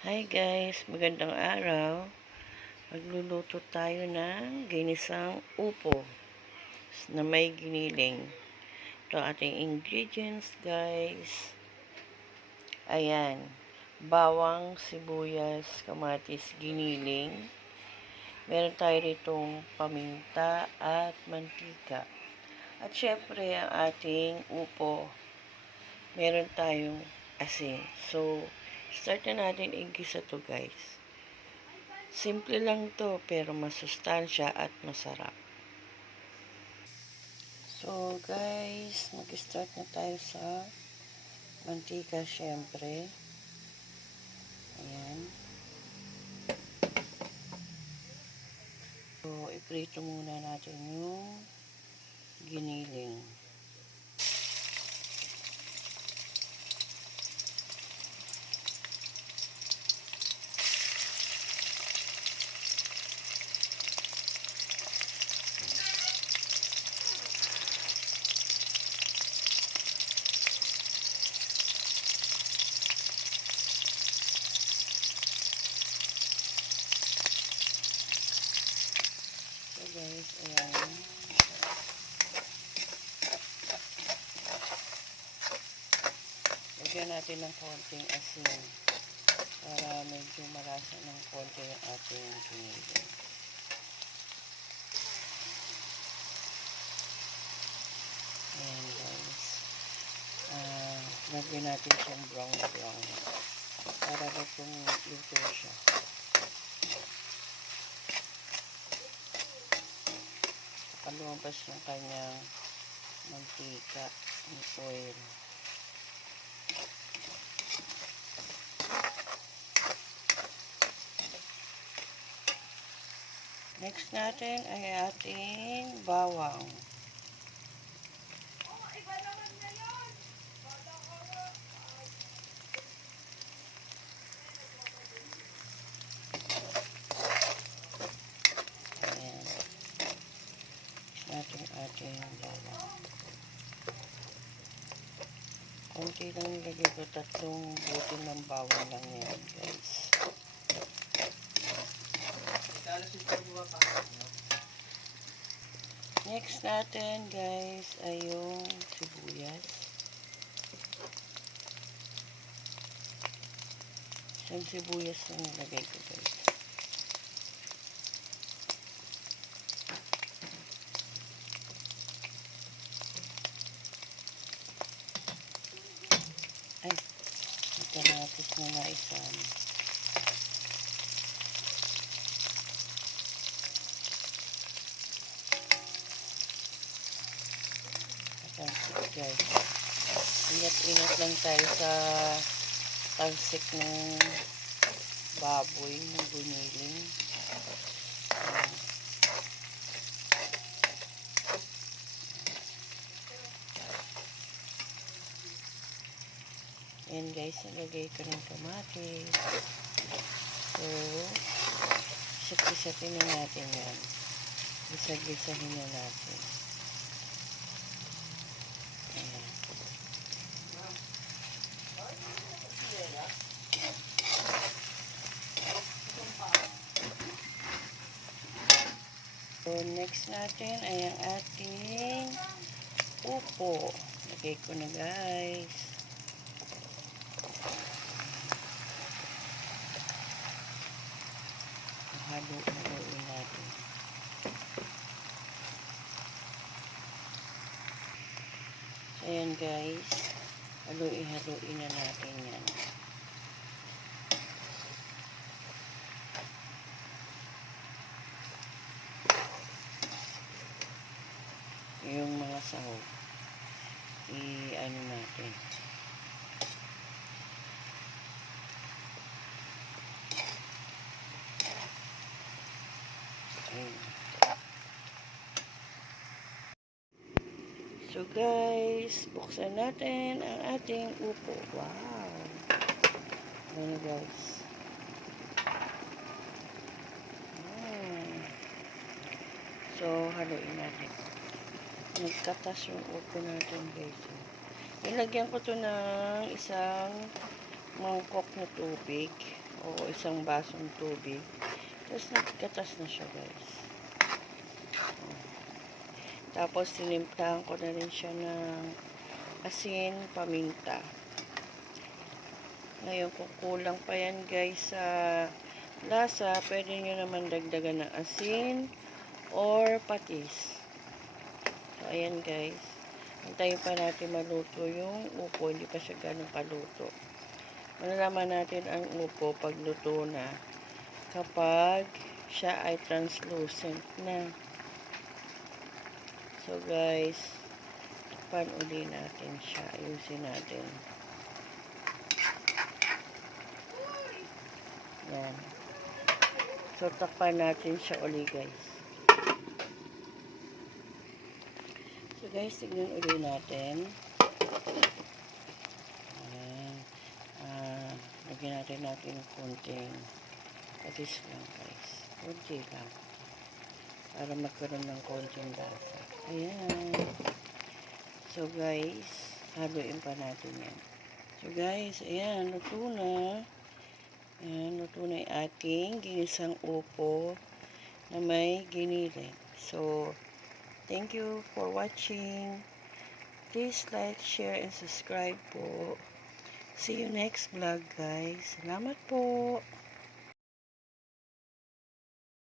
Hi guys, magandang araw. Magluluto tayo ng ginisang upo na may giniling. Ito ating ingredients guys. Ayan, bawang, sibuyas, kamatis, giniling. Meron tayo ritong paminta at mantika. At syempre ang ating upo. Meron tayong asin. So, start na natin igisa to guys. Simple lang to pero masustansya at masarap. So guys, mag-start na tayo sa mantika syempre. Ayan. So, iprito muna natin yung giniling. So guys, ayan. Lagyan natin ng konting asin para medyo malasa ng konti yung ating giniling. Ayan guys. Lagyan natin siyang brown para batong luto siya. Lumabas yung kanyang mantika ng oil. Next natin ay ating bawang. Ayan. Natin ating bawang. Kunti lang nilagay ko, 3 buti ng bawang lang yan guys. Next natin guys ay yung sibuyas. Yung sibuyas na nilagay ko guys. Ay, kamatis na naisama. Tansik guys. Ingat-ingat lang tayo sa tansik ng baboy ng guniling. Ayan guys, nilagay ko ng kamatis. So, isap-isapin na natin yan. Gisa-gisahin na natin. Ayan. So, next natin ay ang ating upo. Lagay ko na guys. Halo-haloin natin. Ayan guys. Haluin na natin yan. Yung mga sahog. I-ano natin. Ayan. So guys, buksan natin ang ating upo. Wow! Ayan guys. So, haluin natin. Nagkatas yung upo natin guys. Nilagyan ko to ng isang mangkok na tubig o isang basong tubig. Tapos nagkatas na siya, guys. Tapos tinimplahan ko na rin siya ng asin, paminta. Ngayon, kung kulang pa yan, guys, sa lasa, pwede nyo naman dagdagan ng asin or patis. So, ayan, guys. Antayin pa natin maluto yung upo. Hindi pa siya ganun kaluto. Malalaman natin ang upo pag luto na kapag siya ay translucent na. So, guys, takpan uli natin siya. Ayusin natin. Yan. So, takpan natin siya uli, guys. So, guys, tignan uli natin. Ayan. Lagyan natin ng konting patis lang, guys. Konti lang. Para magkaroon ng konting lasa. Ayan. So, guys, haluin pa natin yan. So, guys, ayan, luto na. Ayan, luto na yung ating ginisang upo na may giniling. So, thank you for watching. Please like, share, and subscribe po. See you next vlog, guys. Salamat po.